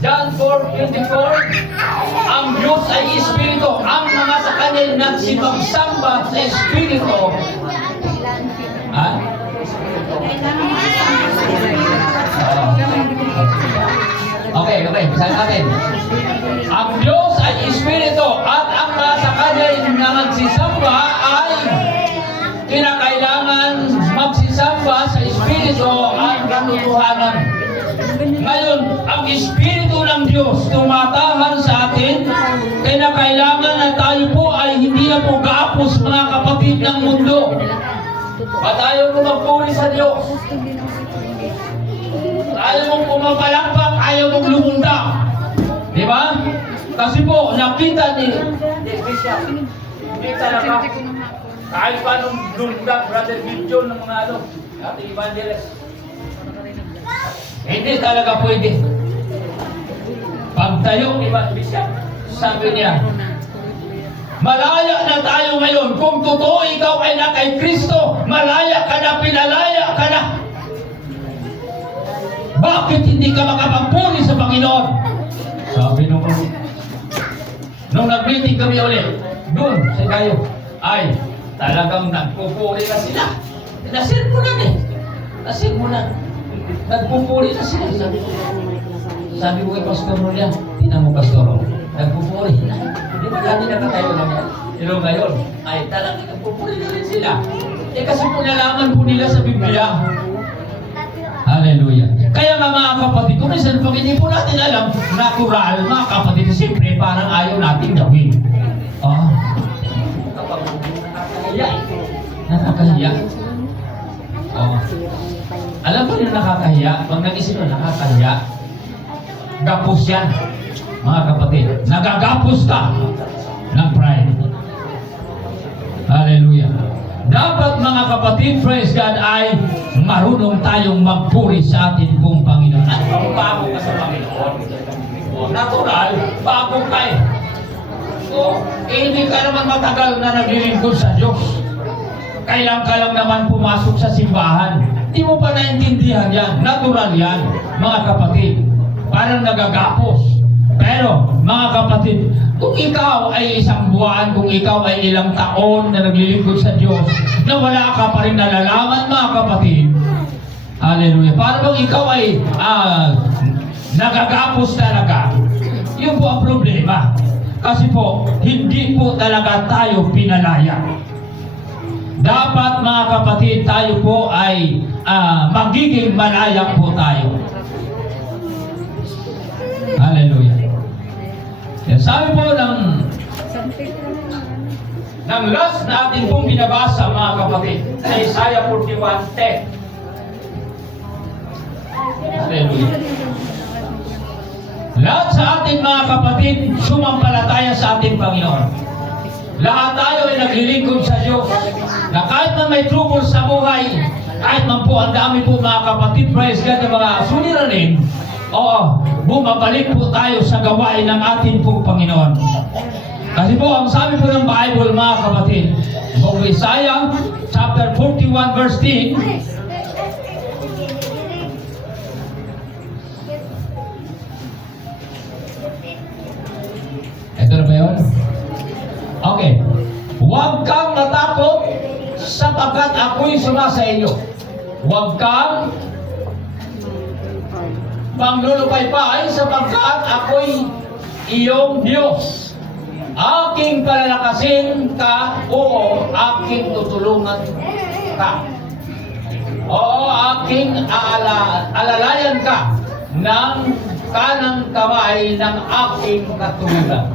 John 4:24, ang Diyos ay Espiritu. Ang mga sa Kanya nagsipagsamba sa Espiritu. Ha? Okay, basahin natin. Ang Diyos ay Espiritu at ang mga sa Kanya na nagsisamba ay kinakailangan magsisamba sa Espiritu at katotohanan. Ngayon, ang Espiritu ng Diyos tumatahan sa atin, kaya kailangan na tayo po ay hindi na po gaapos mga kapatid ng mundo. At ayaw mo magpuri sa Diyos. Ayaw mong pumapalakpak, ayaw mong lumunda. Di ba? Kasi po, nakita ni Bishop, hindi talaga kahit pa nung lumunda, Brother Gideon ng mga ating evangelist. Hindi talaga pwede. Pagtayo ni Bishop, sabi niya, malaya na tayo ngayon. Kung totoo ikaw ay na kay Kristo, malaya ka na, pinalaya ka na. Bakit hindi ka makapagpuri sa Panginoon? Sabi nung nag-meeting kami ulit, doon sa kayo, ay talagang nagpupuri na sila. Nasirmunan eh. Nasirmunan. Nagpupuri na sila. Sabi ko kay Pastor Rolia, tingnan mo Pastor, nagpupuri na. Di ba dati nakatayo lang yan? Pero ngayon, ay talagang nagpupuri na rin sila. Eh kasi po nalaman po nila sa Biblia. Hallelujah. Kaya nga mga kapatid, kung minsan pag hindi po natin alam, natural mga kapatid, siyempre parang ayaw natin gawin. Kapag nakakahiya. Nakakahiya. Alam mo yung nakakahiya? Pag nag-isip mo, nakakahiya. Gapos yan, mga kapatid. Nagagapos ka ng pride. Hallelujah. Dapat mga kapatid, praise God, ay marunong tayong magpuri sa atin pong Panginoon. At kung bago ka sa Panginoon, natural, bago ka eh. Hindi ka naman matagal na naglilingkod sa Diyos. Kailan ka lang naman pumasok sa simbahan. Hindi mo pa naintindihan yan. Natural yan, mga kapatid. Parang nagagapos. Pero, mga kapatid, kung ikaw ay isang buwan, kung ikaw ay ilang taon na naglilingkod sa Diyos, na wala ka pa rin nalalaman, mga kapatid, hallelujah, parang ikaw ay nagagapos talaga, yun po ang problema. Kasi po, hindi po talaga tayo pinalaya. Dapat, mga kapatid, tayo po ay magiging malaya po tayo. Hallelujah. Yan, sabi po ng last na ating pong binabasa, mga kapatid, sa Isaiah 41:10. Hallelujah. Lahat sa ating mga kapatid, sumampalataya sa ating Panginoon. Lahat tayo ay naglilingkod sa Diyos. Na kahit man may trouble sa buhay, kahit man po ang dami po mga kapatid, praise God, ng mga suliranin, bumabalik po tayo sa gawain ng ating pong Panginoon. Kasi po, ang sabi po ng Bible, mga kapatid, Isaiah chapter 41 verse 10, ito na ba yun? Okay. Huwag kang matakot sapagkat ako'y sumasa iyo. Huwag kang manglulupaypay sapagkat ako'y iyong Diyos. Aking palalakasin ka, aking tutulungan ka. Aking alalayan ka ng kanang kamay ng aking katulad.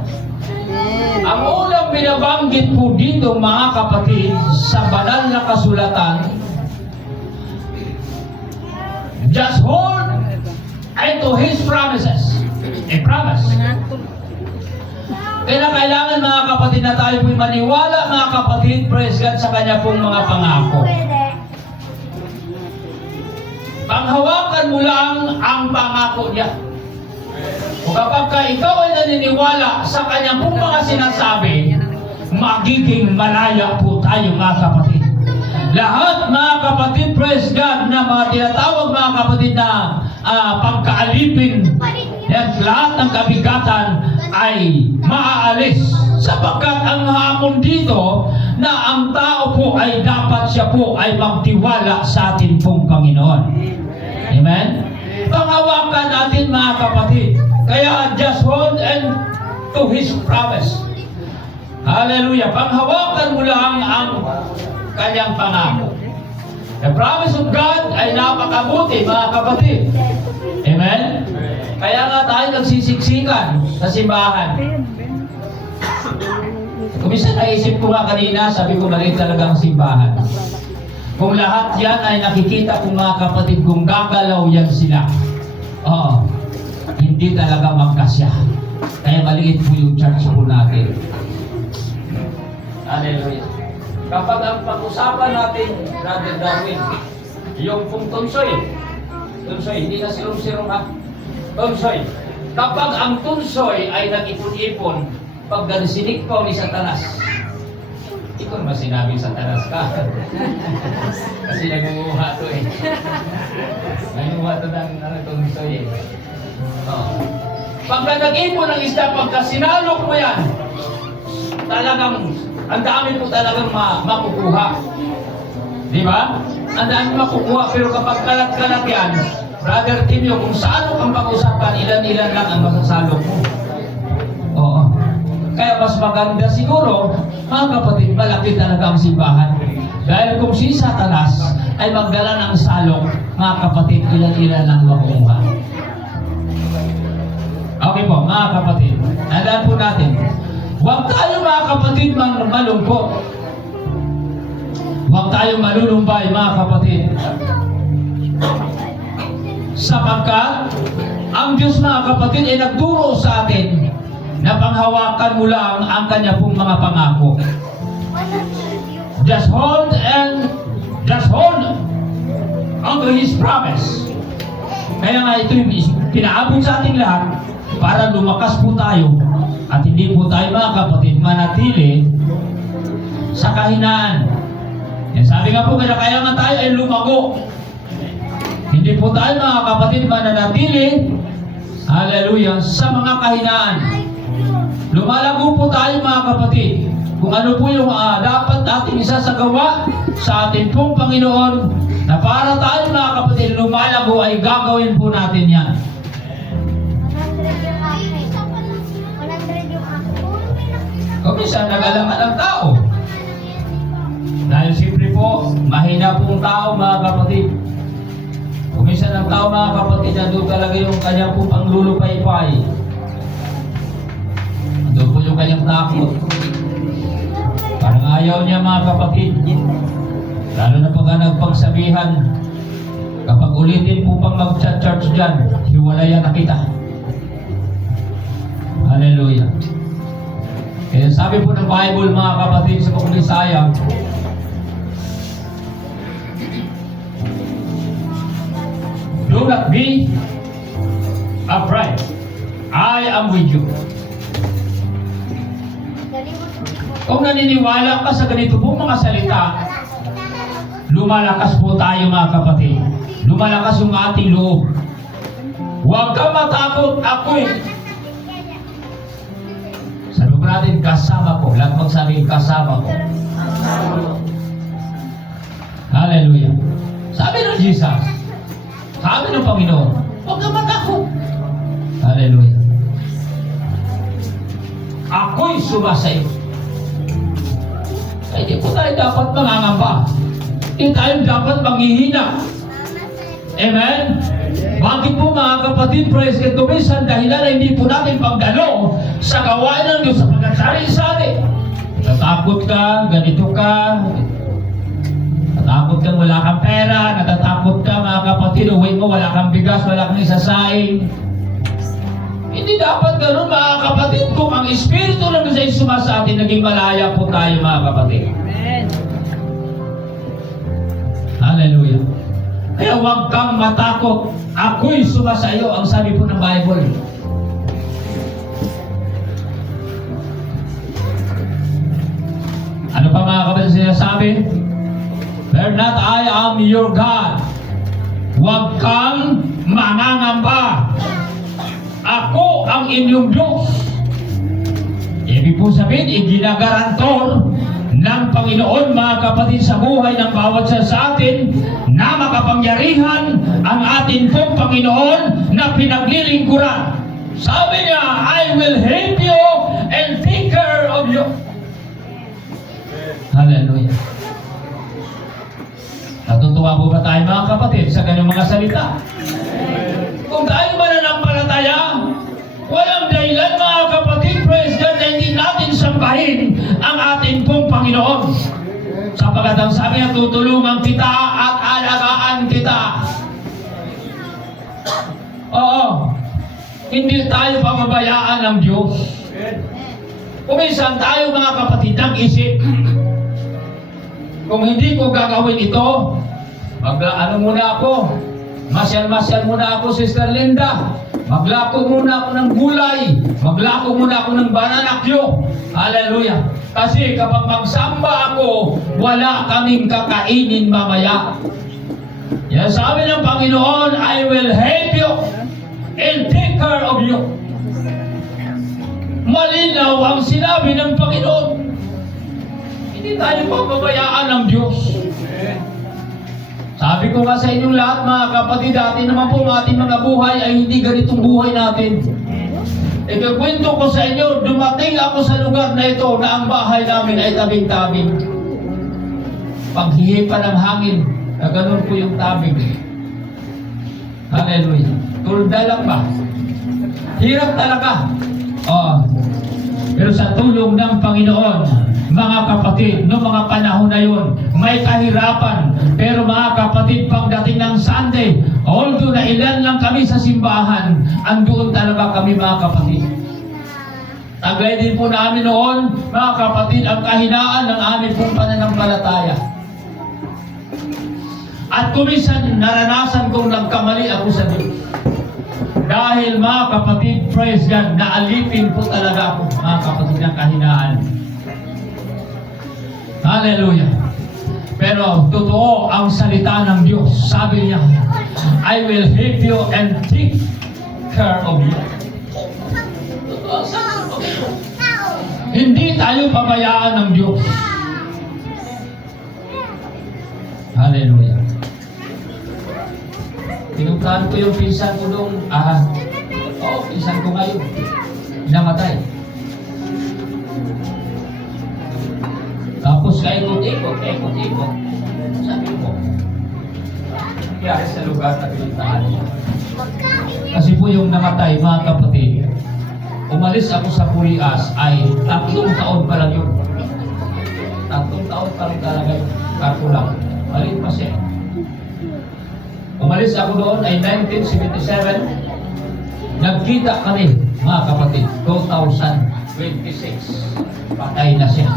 Ang unang binabanggit po dito, mga kapatid, sa banal na kasulatan, just hold into His promises. A promise. Kaya kailangan, mga kapatid, na tayo po'y maniwala, mga kapatid, praise God, sa Kanya pong mga pangako. Panghawakan mo lang ang pangako niya. Kung kapag ka ikaw ay naniniwala sa kanyang pong mga sinasabi, magiging malaya po tayo mga kapatid. Lahat mga kapatid, praise God, na mga tinatawag mga kapatid na pagkaalipin at lahat ng kabigatan ay maaalis. Sapagkat ang hamon dito na ang tao po ay dapat siya po ay magtiwala sa ating pong Panginoon. Amen? Panghawakan natin mga kapatid. Kaya just hold and to His promise. Hallelujah. Panghawakan mo lang ang kanyang pangako. The promise of God ay napakabuti mga kapatid. Amen? Kaya nga tayo nagsisiksikan sa simbahan. Kumisa naisip ko nga kanina, sabi ko maliit talaga ang simbahan. Kung lahat yan ay nakikita kong mga kapatid, kung gagalaw yan sila, hindi talaga magkasya. Kaya maliit po yung church po natin. Hallelujah. Kapag ang pag-usapan natin, Brother Darwin, yung pong tunsoy, hindi na sirong-sirong ha, tunsoy. Kapag ang tunsoy ay nag-ipon-ipon, pag gansinik pa ni Satanas, hindi ko naman sinabi Satanas ka. Kasi nangunguha to eh. Nangunguha to ng tunsoy eh. Pagka nag-ipon ng isda, pagka sinalok mo yan, talagang, ang dami po talagang makukuha. Di ba? Ang dami makukuha, pero kapag kalat-kalat yan, Brother Timio, kung saan ang pag-usapan, ilan-ilan lang ang masasalok mo. Oo. Kaya mas maganda siguro, mga kapatid, malaki talaga ang simbahan. Dahil kung si Satanas ay magdala ng salok, mga kapatid, ilan-ilan lang makukuha. Okay po, mga kapatid, tandaan po natin, huwag tayo mga kapatid malungkot. Huwag tayo malulumbay mga kapatid. Sapagkat ang Diyos mga kapatid ay nagturo sa atin na panghawakan mo lang ang kanya pong mga pangako. Just hold onto His promise. Kaya nga ito yung pinaabot sa ating lahat para lumakas po tayo at hindi po tayo mga kapatid manatili sa kahinaan. Yan, sabi nga po, kaya nga tayo ay lumago. Hindi po tayo mga kapatid mananatili, hallelujah, sa mga kahinaan. Lumalago po tayo mga kapatid. Kung ano po yung dapat ating isasagawa sa ating pong Panginoon, na para tayo mga kapatid lumalago ay gagawin po natin yan. Kung minsan nag-alangan ang tao. Dahil siyempre po, mahina pong tao mga kapatid. Kung minsan ang tao mga kapatid, nandun talaga yung kanyang pong panglulupay-pay. Nandun po yung kanyang takot. Parang ayaw niya mga kapatid. Lalo na pag nagpagsabihan, kapag ulitin po pang mag-church dyan, hiwalayan na kita. Hallelujah. Kaya sabi po ng Bible mga kapatid sa Pagkisaya, do not be afraid. I am with you. Kung naniniwala ka sa ganito po mga salita, lumalakas po tayo mga kapatid. Lumalakas yung ating loob. Huwag ka matakot, ako'y sabi ko natin, kasama ko. Lahat magsabi, kasama ko. Hallelujah. Sabi ng Jesus, sabi ng Panginoon, huwag ka matakot. Hallelujah. Ako'y sumasayo. Ay, di po tayo dapat mangangamba. Hindi tayo dapat manghihina. Amen? Bakit po mga kapatid, praise God, kumisan dahilan na hindi po natin pagdalo sa gawain ng Diyos sa pagkasari-sari. Natatakot ka, ganito ka, natatakot ka, wala kang pera, natatakot ka mga kapatid, uwi mo, wala kang bigas, wala kang isasaing. Hindi dapat ganun mga kapatid. Kung ang Espiritu ng Diyos ay sumasa atin, naging malaya po tayo mga kapatid. Amen. Hallelujah. Kaya huwag kang matakot. Ako'y sumasayo, ang sabi po ng Bible. Ano pa mga kapatid sinasabi? Fear not, I am your God. Huwag kang mangangamba. Ako ang inyong Diyos. Ibig po sabihin, iginagarantor ng Panginoon, mga kapatid, sa buhay ng bawat isa sa atin, na makapangyarihan ang atin pong Panginoon na pinaglilingkuran. Sabi niya, I will help you and take care of you. Hallelujah. Natutuwa po ba tayo mga kapatid sa ganyung mga salita? Kung tayo mananampalataya, walang dahilan mga kapatid, praise God, na hindi natin sambahin ang ating pong Panginoon. Sapagat ang sabi niya, tutulungan kita at alagaan kita. Oo, hindi tayo pababayaan ng Diyos. Kuminsan tayo mga kapatid nag-isip, kung hindi ko gagawin ito, ano muna ako, masyal-masyal muna ako, Sister Linda. Maglako muna ako ng gulay. Maglako muna ako ng bananakyo. Hallelujah. Kasi kapag magsamba ako, wala kaming kakainin mamaya. Yan sabi ng Panginoon, I will help you and take care of you. Malinaw ang sinabi ng Panginoon. Hindi tayo papabayaan ng Diyos. Sabi ko nga sa inyong lahat mga kapatid, dati naman po ang ating mga buhay ay hindi ganitong buhay natin. Ikakwento ko sa inyo, dumating ako sa lugar na ito na ang bahay namin ay tabing-tabing. Paghihipa ng hangin, na ganun po yung tabing. Hallelujah. Tulda lang ba? Hirap talaga. Pero sa tulong ng Panginoon, mga kapatid, noong mga panahon na yun, may kahirapan. Pero mga kapatid, pagdating ng Sunday, although na ilan lang kami sa simbahan, andoon talaga kami mga kapatid. Taglay din po namin noon, mga kapatid, ang kahinaan ng aming pong pananampalataya. At kuminsan, naranasan kong nagkamali ako sa Diyos. Dahil mga kapatid, praise God, naalipin po talaga ako, mga kapatid, ng kahinaan. Hallelujah. Pero totoo ang salita ng Diyos. Sabi niya, I will help you and take care of you. Totoo ang salita ng Diyos. Hindi tayo pabayaan ng Diyos. Hallelujah. Tinugtahan ko yung pinsan ko doon. Pinsan ko ngayon. Namatay. Tapos kaikot-ikot. Sabi ko, nangyari sa lugar na pinuntahan. Kasi po yung namatay, mga kapatid, umalis ako sa Purias ay 3 taon pa lang yun. 3 taon pa rin talaga yun. Kako lang. Malit pa siya. Umalis ako doon ay 1977. Nagkita kami, mga kapatid, 2026. Patay na siya.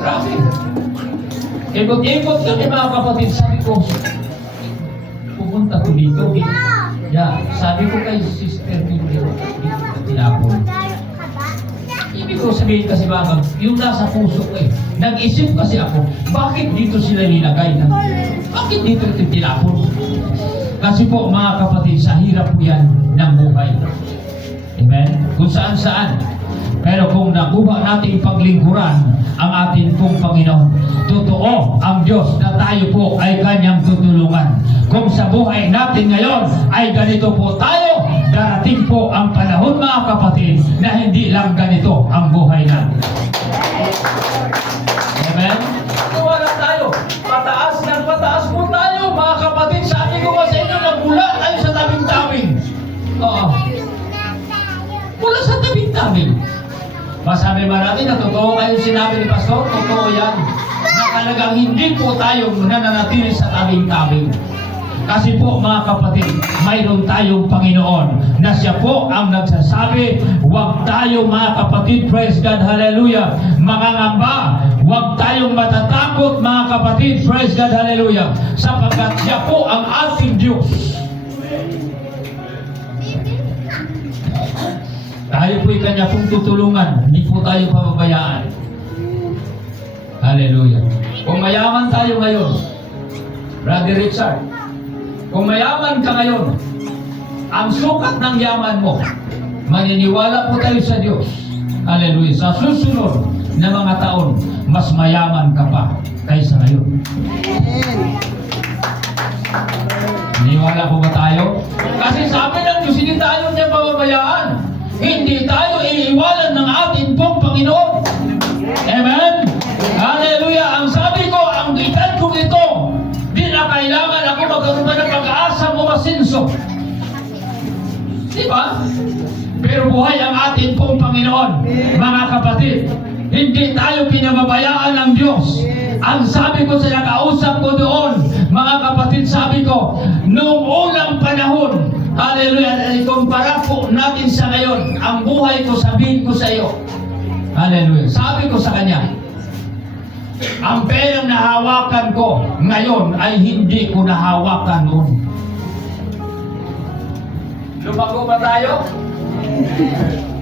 Grabe. Ikot-ikot kami mga kapatid. Sabi ko, pupunta ko dito. Sabi ko kay Sister Linda, tinapon. Ibig ko sabihin kasi bakit, yung nasa puso ko nag-isip kasi ako, bakit dito sila nilagay? Bakit dito ito tinapon? Kasi po mga kapatid, sa hirap po yan ng buhay. Amen? Kung saan-saan. Pero kung nakuha natin paglingkuran ang ating pong Panginoon, totoo ang Diyos na tayo po ay Kanyang tutulungan. Kung sa buhay natin ngayon ay ganito po tayo, darating po ang panahon mga kapatid na hindi lang ganito ang buhay natin. Amen? Wala tayo. Pataas ng pataas po tayo mga kapatid. Sabi ko sa inyo, nagmula tayo sa tabing-tabing. Mula sa tabing-tabing. Masabi ba natin na totoo kayo sinabi ni Pastor? Totoo yan. Na talagang hindi po tayo nananatili sa tabing-tabing. Kasi po mga kapatid, mayroon tayong Panginoon na siya po ang nagsasabi, huwag tayo mga kapatid, praise God, hallelujah, mangangamba, huwag tayong matatakot mga kapatid, praise God, hallelujah, sapagkat siya po ang ating Diyos. Tayo po'y kanya pong tutulungan, hindi po tayo pababayaan. Hallelujah. Kung mayaman tayo ngayon, Brother Richard, kung mayaman ka ngayon, ang sukat ng yaman mo, maniniwala po tayo sa Diyos. Hallelujah. Sa susunod na mga taon, mas mayaman ka pa kaysa ngayon. Amen. Niniwala po ba tayo? Kasi sabi ng Diyos, hindi tayo niya pababayaan. Hindi tayo iiwanan ng ating pong Panginoon. Amen? Hallelujah! Ang sabi ko, ang edad kong ito, di na kailangan ako magkaroon ng pag-aasa mo masinso. Di ba? Pero buhay ang ating pong Panginoon, mga kapatid. Hindi tayo pinababayaan ng Diyos. Ang sabi ko sa nakausap ko doon, mga kapatid, sabi ko, noong unang panahon, hallelujah, ikumpara po natin sa ngayon, ang buhay ko, sabihin ko sa iyo, hallelujah, sabi ko sa kanya, ang perang nahawakan ko ngayon ay hindi ko nahawakan noon. Lumago ba tayo?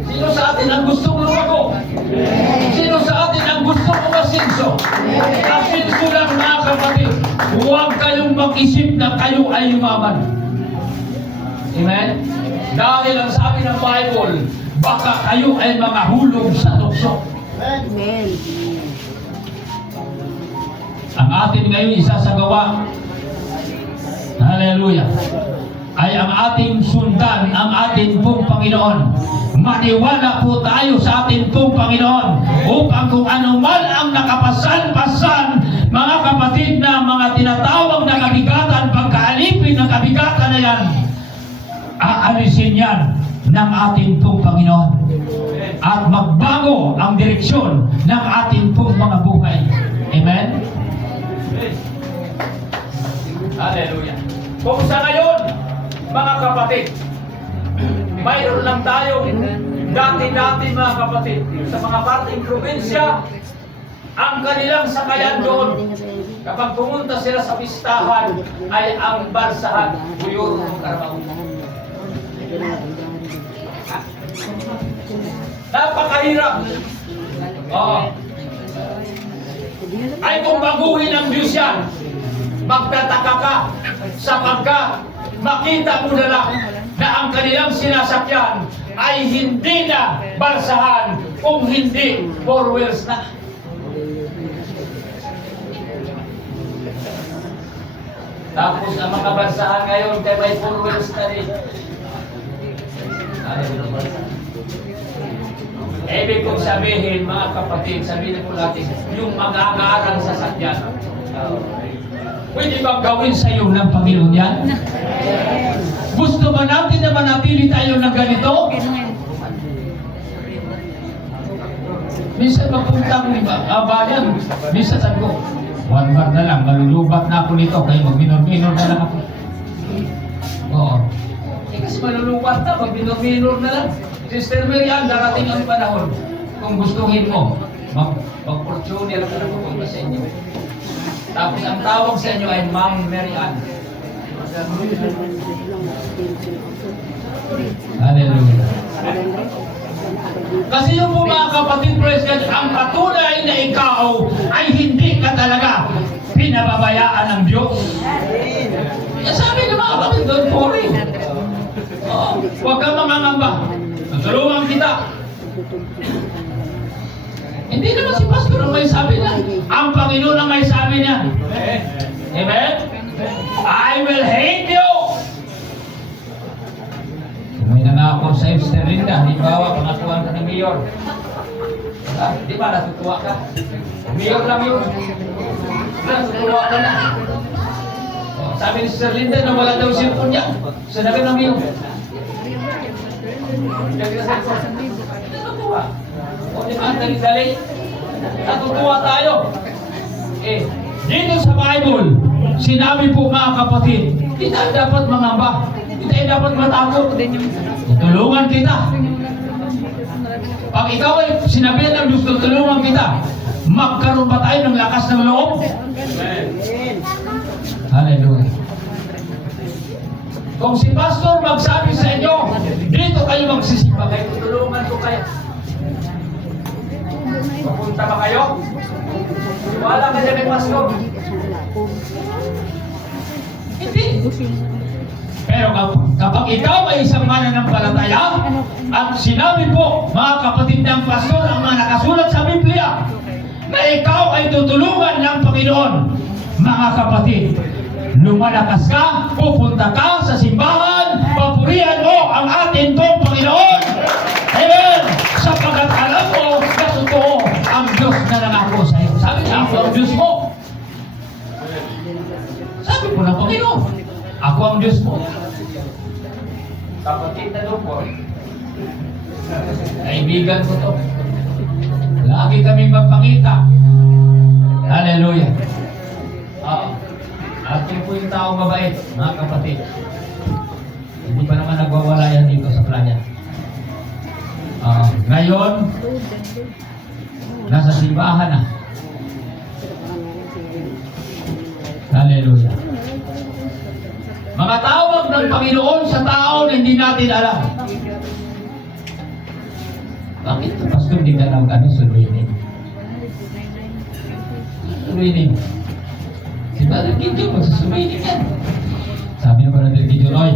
Sino sa atin ang gustong lumago? Sino sa atin ang gustong umasinso? Asinso lang mga kapatid. Huwag kayong mag-isip na kayo ay yumaman. Amen? Dahil ang sabi ng Bible, baka kayo ay mga hulog sa tukso. Amen. Ang atin ngayon isasagawa, hallelujah, ay ang ating sundan, ang ating pong Panginoon. Maniwala po tayo sa ating pong Panginoon upang kung ano man ang nakapasan-pasan, mga kapatid, na mga tinatawag na kabigatan, pagkaalipin ng kabigatan na yan, aalisin yan ng ating pong Panginoon. At magbago ang direksyon ng ating pong mga buhay. Amen? Hallelujah. Kung sa ngayon, mga kapatid, mayroon lang tayo dati-dati mga kapatid sa mga parting probinsya, ang kanilang sakayan doon kapag pumunta sila sa pistahan ay ang barsahan, buyor ng karabaw. Napakahirap. Ay kung baguhin ng Diyos yan, magtataka ka sapagkat makita mo na lang na ang kanilang sinasakyan ay hindi na barsahan, kung hindi four wheels na. Tapos ang mga barsahan ngayon kay may four wheels na rin. Ibig kong sabihin, mga kapatid, sabihin ko natin, yung mag-agarang sasakyan. Pwede bang gawin sa iyo ng Panginoon yan? Gusto ba natin na manatili tayo ng ganito? Minsan magpuntang bayan, minsan sabi ko, one bar na lang, malulubat na ako nito, kaya mag-minor-minor na lang ako. Oo. Kasi malulubat na, mag-minor-minor na lang. Sister Marian, darating ang panahon, kung gustuhin mo, mag-fortuner ka na pupunta sa inyo. Tapos ang tawag sa inyo ay Ma'am Marian. Hallelujah. Kasi yung po mga kapatid, praise God, ang patunay na ikaw ay hindi ka talaga pinababayaan ng Diyos. Sabi ng mga kapatid, don't worry. Huwag kang mangangamba. Tulungan kita. Hindi naman si Pastor ang may sabi niya. Ang Panginoon ang may sabi niya. Amen? I will hate you. May nangako sa Sister Linda, halimbawa, pangakuan ka ng mayor. Di ba, natutuwa ka? Mayor lang yun. Natutuwa ka na. Sabi ni Sister Linda na wala daw cellphone niya. Sanabi ng mayor. Natutuwa. O di ba, dali-dali. Natutuwa tayo. Dito sa Bible, sinabi po mga kapatid, Hindi tayo dapat mangamba. Hindi tayo dapat matakot. Tulungan kita. Pag ikaw ay sinabihan ng Diyos, tulungan kita, magkaroon ba tayo ng lakas ng loob? Hallelujah. Kung si pastor magsabi sa inyo, dito kayo magsisimba kayo, tutulungan ko kayo. Pupunta ba kayo? Wala ka dyan kay pastor. Hindi. Pero kapag ikaw ay isang mananampalataya, at sinabi po, mga kapatid ng pastor, ang mga nakasulat sa Biblia, na ikaw ay tutulungan ng Panginoon, mga kapatid, lumalakas ka, pupunta ka sa simbahan, papurihan mo ang atin pong Panginoon. Amen! Sapagkat alam mo na totoo ang Diyos na nangako sa iyo. Sabi niya, ako ang Diyos mo. Sabi po ng Panginoon, ako ang Diyos mo. Kapatid na doon po, kaibigan ko to. Lagi kaming magpakita. Hallelujah. At yun po yung taong mabait, mga kapatid. Hindi pa naman nagwawala yan dito sa playa. Ngayon, nasa simbahan na. Hallelujah. Mga tawag ng Panginoon sa tao na hindi natin alam. Bakit? Pastor, hindi ka lang kami suluinin. Suluinin. Si Brother Gideon, magsasuluinin yan. Sabi ng Brother Gideon, oy,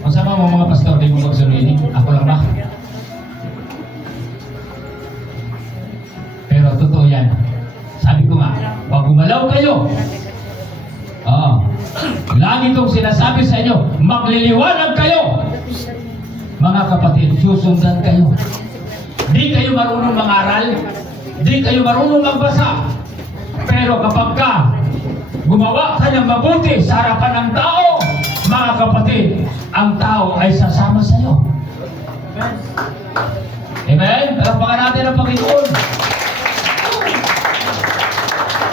masama mo mga pastor, di mo magsuluinin. Ako lang ba? Pero totoo yan. Sabi ko nga, pag gumalaw kayo, lagi kong sinasabi sa inyo, magliliwanag kayo. Mga kapatid, susundan kayo. Di kayo marunong mangaral, di kayo marunong magbasa. Pero kapag ka gumawa ka ng mabuti sa harapan ng tao, mga kapatid, ang tao ay sasama sa iyo. Amen? Palakpakan natin ang Panginoon.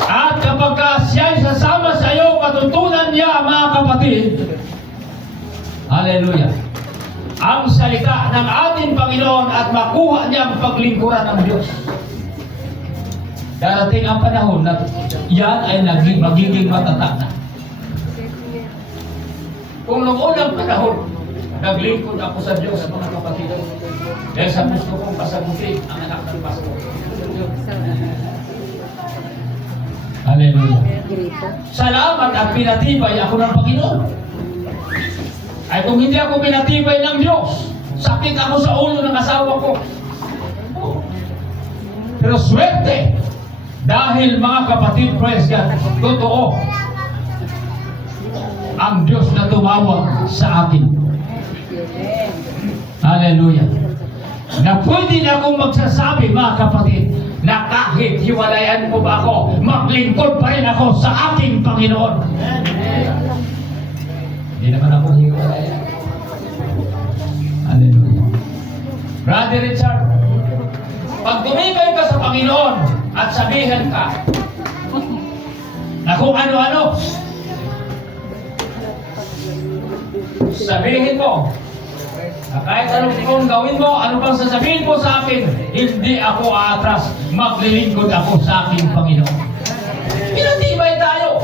At kapag ka siya ay sasama sa iyo, matutunan niya, mga kapatid, hallelujah, ang salita ng ating Panginoon at makuha niya ang paglingkuran ng Diyos. Darating ang panahon na yan ay magiging matatag na. Kung noong unang panahon, naglingkod ako sa Diyos, mga kapatid, dahil sa gusto kong pasagutin ang anak ng pastor. Hallelujah. Salamat at pinatibay ako ng Panginoon. Ay kung hindi ako pinatibay ng Diyos, sakit ako sa ulo ng asawa ko. Pero swerte, dahil mga kapatid, praise God, totoo ang Diyos na tumawag sa akin. Hallelujah. Na pwede na akong magsasabi, mga kapatid, na kahit hiwalayan ko ba ako, maglingkod pa rin ako sa aking Panginoon. Hindi naman ako hiwalayan. Hallelujah. Brother Richard, pag tumibay ka sa Panginoon at sabihin ka na kung ano-ano, sabihin mo, kahit anong kung gawin mo, ano bang sasabihin mo sa akin, hindi ako aatras, maglilingkod ako sa aking Panginoon. Pinatibay tayo,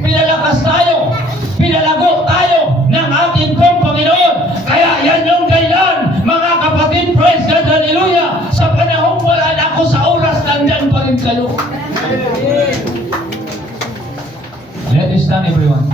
pinalakas tayo, pinalago tayo ng ating pong Panginoon. Kaya yan yung kailan, mga kapatid, praise God, hallelujah, sa panahong wala na ako sa oras, nandyan pa rin kayo. Let us stand, everyone.